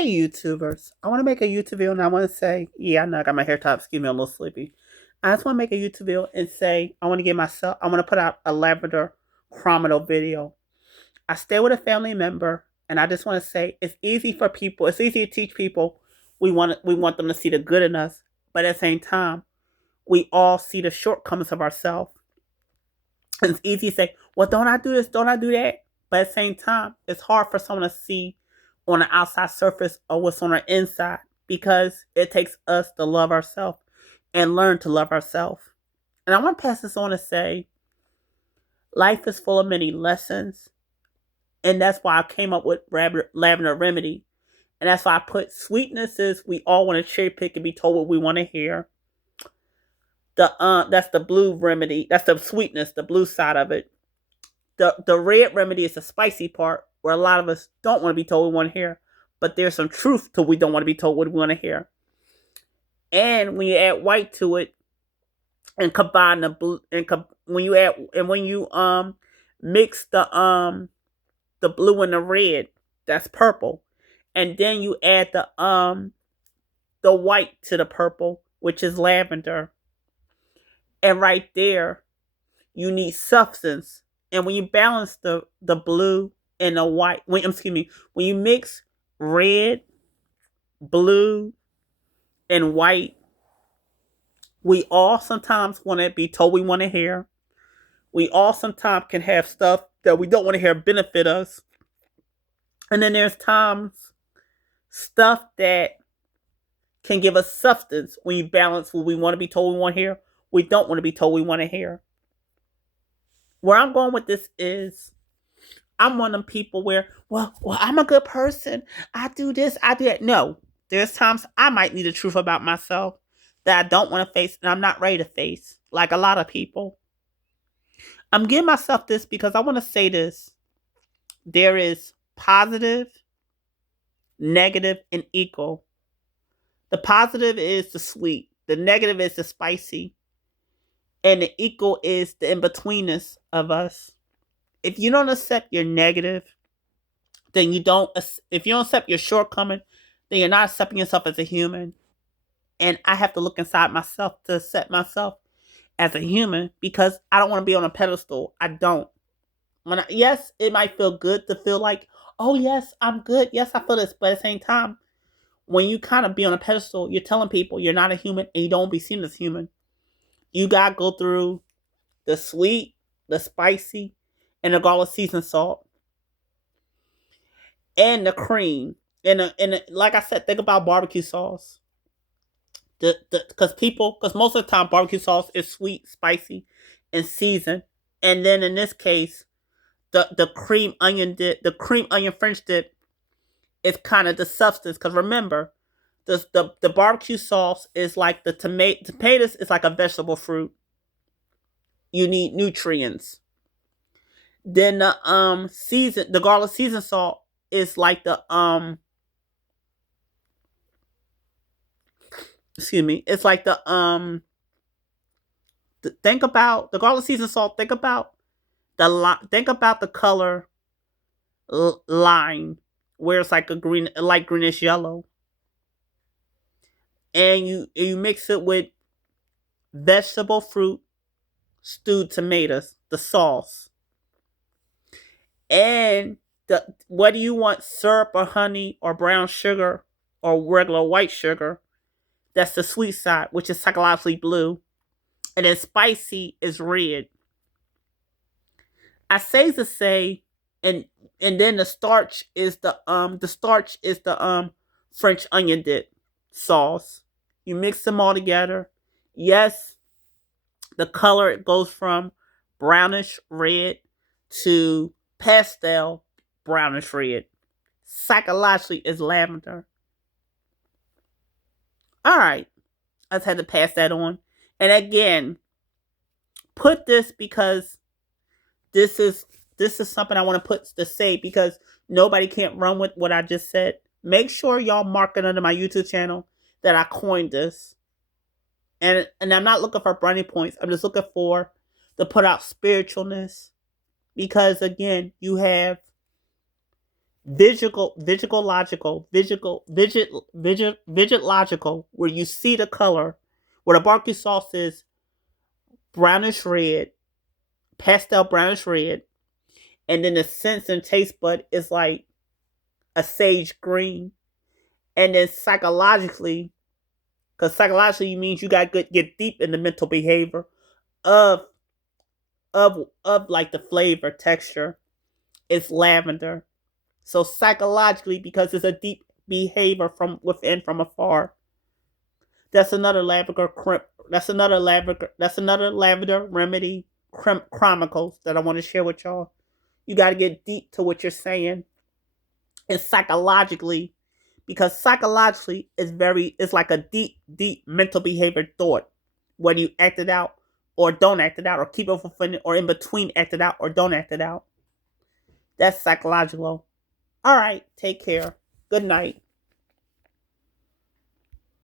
Hey YouTubers, I want to make a YouTube video and I want to say, yeah, I know I got my hair tied, excuse me, I'm a little sleepy. I just want to make a YouTube video and say, I want to give myself, I want to put out a Lavender chronicle video. I stay with a family member and I just want to say, it's easy for people, it's easy to teach people. We want them to see the good in us, but at the same time, we all see the shortcomings of ourselves. And it's easy to say, well, don't I do this, don't I do that? But at the same time, it's hard for someone to see on the outside surface or what's on our inside because it takes us to love ourselves and learn to love ourselves. And I want to pass this on to say life is full of many lessons. And that's why I came up with Lavender Remedy. And that's why I put sweetnesses we all want to cherry pick and be told what we want to hear. That's the blue remedy. That's the sweetness, the blue side of it. The red remedy is the spicy part where a lot of us don't want to be told we want to hear, but there's some truth to we don't want to be told what we want to hear. And when you add white to it and combine the blue, and when you mix the blue and the red, that's purple, and then you add the white to the purple, which is lavender, and right there you need substance. And when you balance the blue and the white, when you mix red, blue, and white, we all sometimes want to be told we want to hear. We all sometimes can have stuff that we don't want to hear benefit us. And then there's times stuff that can give us substance when you balance what we want to be told we want to hear. We don't want to be told we want to hear. Where I'm going with this is I'm one of them people where, well, I'm a good person. I do this, I do that. No, there's times I might need the truth about myself that I don't want to face and I'm not ready to face, like a lot of people. I'm giving myself this because I want to say this. There is positive, negative, and equal. The positive is the sweet. The negative is the spicy. And the equal is the in-betweenness of us. If you don't accept your negative, then if you don't accept your shortcoming, then you're not accepting yourself as a human. And I have to look inside myself to accept myself as a human because I don't want to be on a pedestal. I don't. Yes, it might feel good to feel like, oh yes, I'm good. Yes, I feel this. But at the same time, when you kind of be on a pedestal, you're telling people you're not a human and you don't be seen as human. You gotta go through the sweet, the spicy, and the garlic seasoned salt, and the cream, and like I said, think about barbecue sauce. Because most of the time barbecue sauce is sweet, spicy, and seasoned, and then in this case, the cream onion French dip is kind of the substance. Because remember, the barbecue sauce is like the tomatoes is like a vegetable fruit. You need nutrients. Then the garlic seasoned salt is like it's like think about the garlic seasoned salt. Think about the color lime, where it's like a light greenish yellow, and you mix it with vegetable fruit, stewed tomatoes, the sauce, and whether you want syrup or honey or brown sugar or regular white sugar, that's the sweet side, which is psychologically blue, and then spicy is red. I say to say, and then the starch is the French onion dip sauce. You mix them all together. Yes, the color it goes from brownish red to pastel brownish red. Psychologically is lavender. All right, I just had to pass that on. And again, put this because this is something I want to put to say because nobody can't run with what I just said. Make sure y'all mark it under my YouTube channel that I coined this. And I'm not looking for brownie points. I'm just looking for to put out spiritualness. Because again, you have Logical, where you see the color, where the barbecue sauce is brownish red, pastel brownish red, and then the sense and taste bud is like a sage green. And then psychologically, because psychologically means you got to get deep in the mental behavior of like the flavor texture. It's lavender. So psychologically, because it's a deep behavior from within, from afar. That's another lavender. That's another lavender remedy chronicles that I want to share with y'all. You got to get deep to what you're saying, and psychologically, because psychologically it's like a deep mental behavior thought, whether you act it out or don't act it out, or keep it within, or in between act it out or don't act it out. That's psychological. All right, take care. Good night.